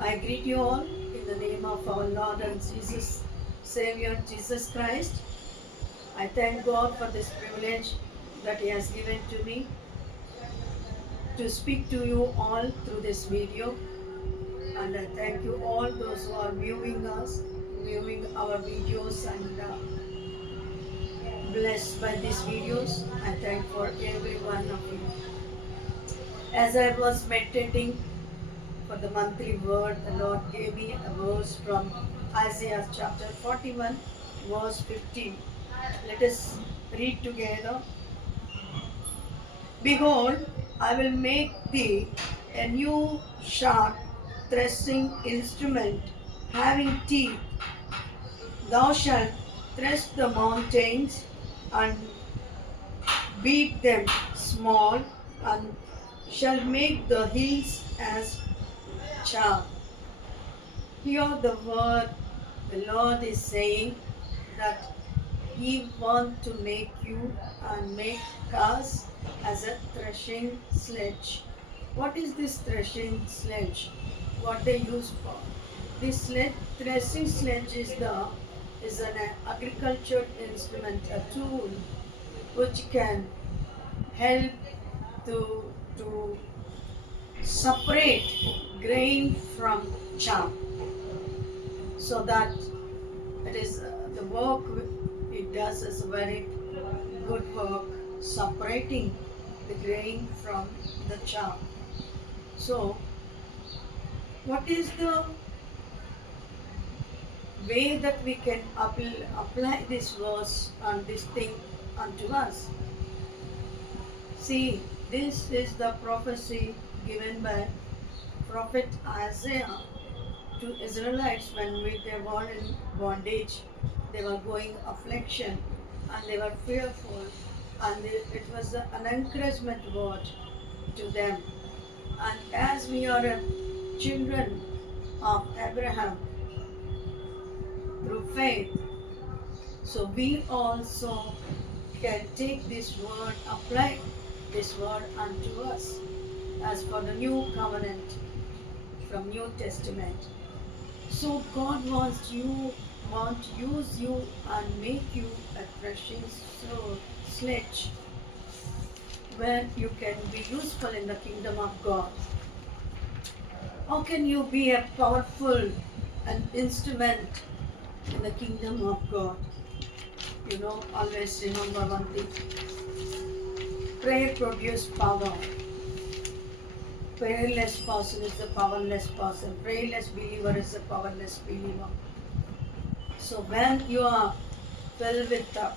I greet you all in the name of our Lord and Jesus, Savior Jesus Christ. I thank God for this privilege that He has given to me to speak to you all through this video. And I thank you all those who are viewing us, viewing our videos and blessed by these videos. I thank for every one of you. As I was meditating for the monthly word, the Lord gave me a verse from Isaiah chapter 41, verse 15. Let us read together. Behold, I will make thee a new sharp threshing instrument, having teeth. Thou shalt thresh the mountains and beat them small, and shall make the hills as chaff. Hear the word the Lord is saying that He wants to make you and make us as a threshing sledge. What is this threshing sledge? What they use for? This threshing sledge is an agriculture instrument, a tool which can help to separate grain from chaff, so that it is the work it does is very good work separating the grain from the chaff. So what is the way that we can apply this verse and this thing unto us? See, this is the prophecy given by prophet Isaiah to Israelites when they were in bondage. They were going affliction and they were fearful, and it was an encouragement word to them. And as we are children of Abraham through faith, so we also can take this word, apply this word unto us as for the new covenant from New Testament. So God wants to use you and make you a threshing sledge where you can be useful in the kingdom of God. How can you be a powerful an instrument in the kingdom of God? Always remember one thing. Prayer produces power. Prayerless person is a powerless person. Prayerless believer is a powerless believer. So when you are filled with the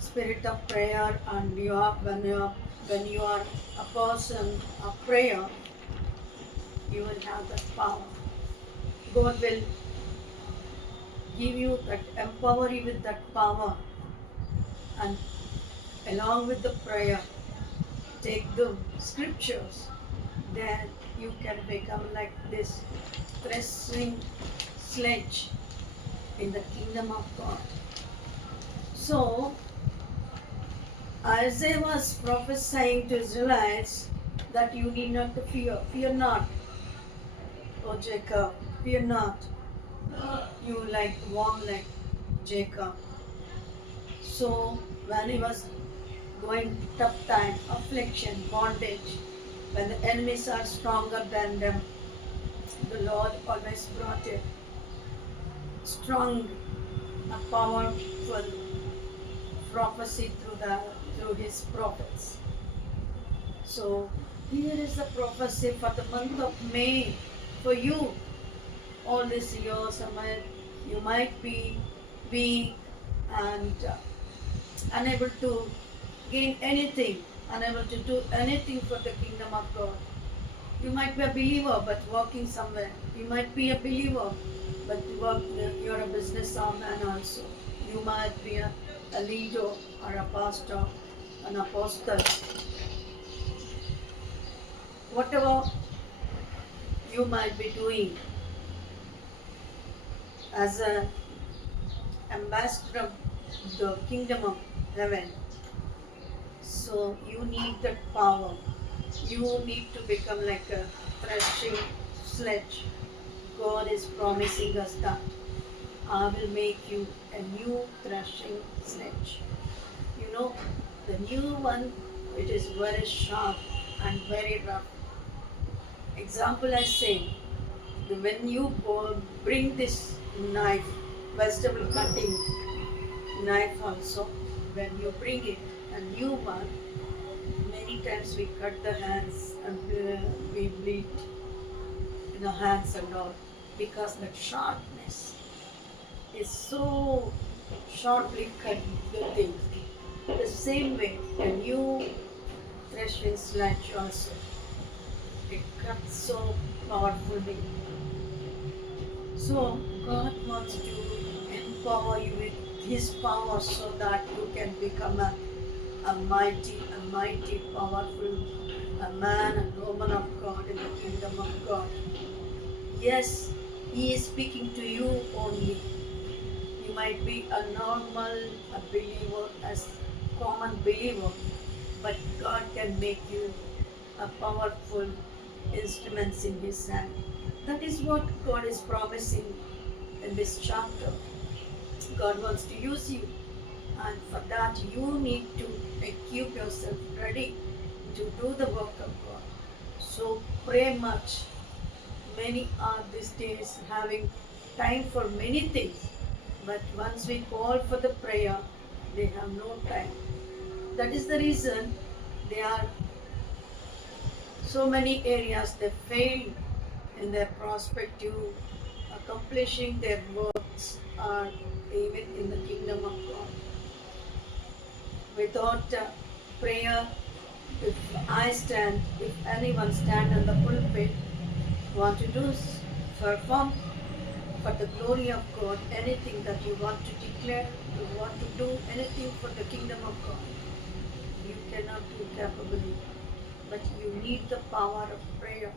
spirit of prayer, and when you are a person of prayer, you will have that power. God will give you that, empower you with that power, and along with the prayer, take the scriptures, then you can become like this threshing sledge in the kingdom of God. So Isaiah was prophesying to Israelites that you need not to fear. Fear not, O Jacob, fear not. You warm like Jacob. So when he was going tough time, affliction, bondage, when the enemies are stronger than them, the Lord always brought a strong, a powerful prophecy through His prophets. So here is the prophecy for the month of May for you. All these years, you might be weak and unable to gain anything, unable to do anything for the kingdom of God. You might be a believer but working somewhere. You might be a believer but you're a businessman also. You might be a leader or a pastor, an apostle. Whatever you might be doing as an ambassador of the kingdom of heaven, so you need that power. You need to become like a threshing sledge. God is promising us that I will make you a new threshing sledge. You know, the new one, it is very sharp and very rough. Example I say, when you bring this knife, vegetable cutting knife also, when you bring it, a new one, many times we cut the hands and we bleed in the hands and all because the sharpness is so sharply cut the thing. The same way, a new threshing sledge also, it cuts so powerfully. So God wants to empower you with His power so that you can become a mighty, powerful a man and woman of God in the kingdom of God. Yes, He is speaking to you only. You might be a normal a believer, as common believer, but God can make you a powerful instruments in His hand. That is what God is promising in this chapter. God wants to use you, and for that you need to equip yourself ready to do the work of God. So pray much. Many are these days having time for many things, but once we call for the prayer, they have no time. That is the reason they are so many areas they fail in their prospective accomplishing their works or even in the kingdom of God. Without prayer, if I stand, if anyone stand on the pulpit, want to do perform for the glory of God, anything that you want to declare, you want to do anything for the kingdom of God, you cannot do capably, but you need the power of prayer.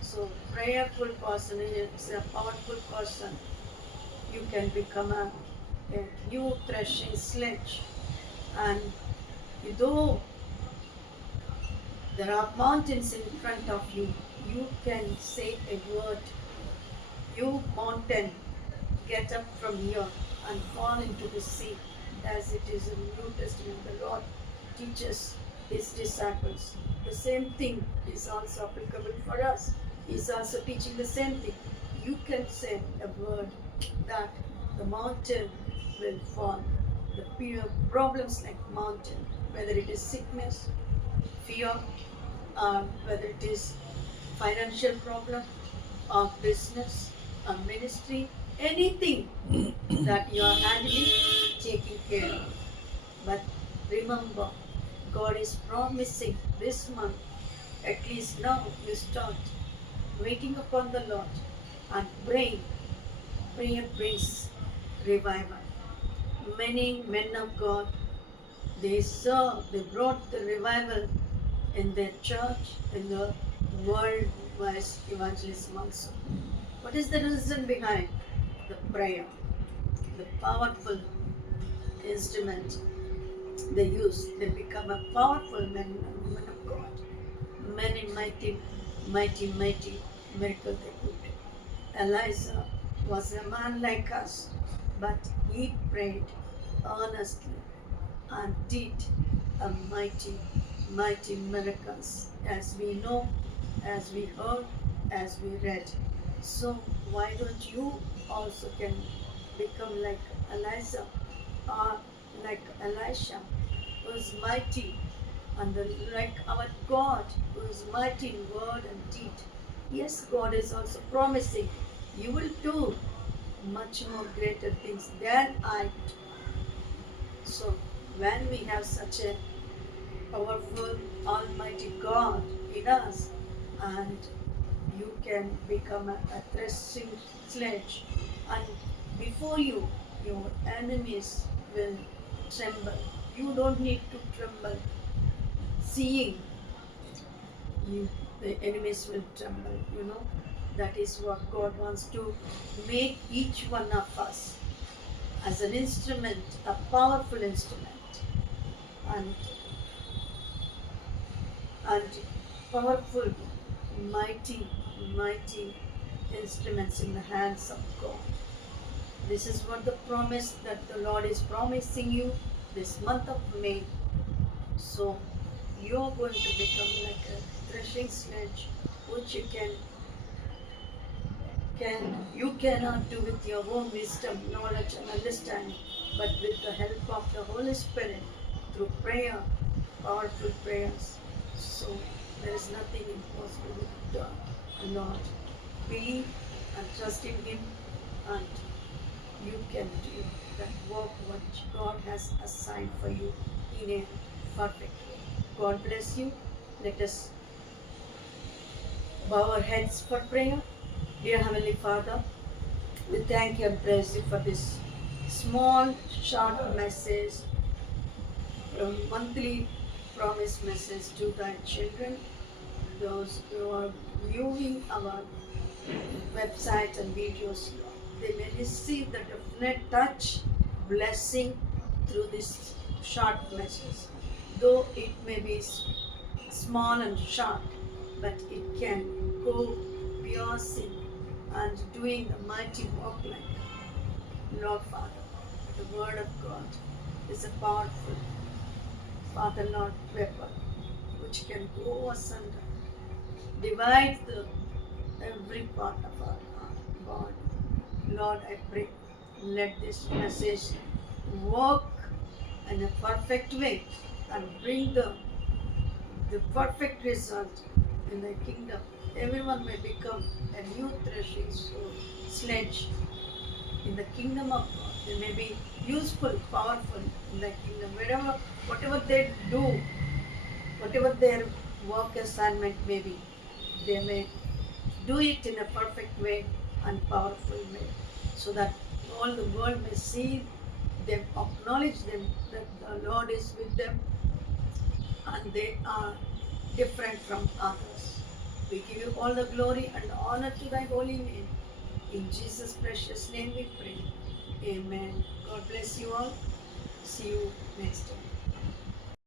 So prayerful person is a powerful person. You can become a new threshing sledge, and though there are mountains in front of you, you can say a word. You mountain, get up from here and fall into the sea, as it is in the New Testament. The Lord teaches His disciples. The same thing is also applicable for us. He is also teaching the same thing. You can say a word that the mountain will fall. The problems like mountain, whether it is sickness, fear, or whether it is financial problem, or business, or ministry, anything that you are handling, taking care of. But remember, God is promising this month, at least now you start waiting upon the Lord and praying. Prayer brings revival. Many men of God, they brought the revival in their church, in the worldwide evangelism also. What is the reason behind? The prayer, the powerful instrument they use. They become a powerful man and woman of God. Many mighty miracles they could do. Elijah was a man like us, but he prayed earnestly and did a mighty miracles, as we know, as we heard, as we read. So why don't you also can become like Elijah or like Elisha, who is mighty, and like our God, who is mighty in word and deed. Yes, God is also promising you will do much more greater things than I do. So when we have such a powerful, almighty God in us, and you can become a threshing sledge, and before you, your enemies will tremble. You don't need to tremble. Seeing you, the enemies will tremble. That is what God wants to make each one of us as an instrument, a powerful instrument, and powerful, mighty, mighty instruments in the hands of God. This is what the promise that the Lord is promising you this month of May. So you are going to become like a threshing sledge, which you cannot do with your own wisdom, knowledge, and understanding, but with the help of the Holy Spirit through prayer, powerful prayers. So there is nothing impossible with God. Lord, believe and trust in Him, and you can do that work which God has assigned for you in a perfect way. God bless you. Let us bow our heads for prayer. Dear Heavenly Father, we thank you and praise you for this small, short message, monthly promise message to thy children, those who are viewing our website and videos. They may receive the definite touch, blessing through this short message. Though it may be small and short, but it can go piercing and doing the mighty work like Lord Father. The Word of God is a powerful Father Lord weapon which can go asunder, divide every part of our body. Lord, I pray, let this message work in a perfect way and bring the perfect result in the kingdom. Everyone may become a new threshing sledge in the kingdom of God. They may be useful, powerful in the kingdom. Whatever they do, whatever their work assignment may be, they may do it in a perfect way and powerful way, so that all the world may see them, acknowledge them that the Lord is with them and they are different from others. We give you all the glory and honor to thy holy name. In Jesus' precious name we pray. Amen. God bless you all. See you next time.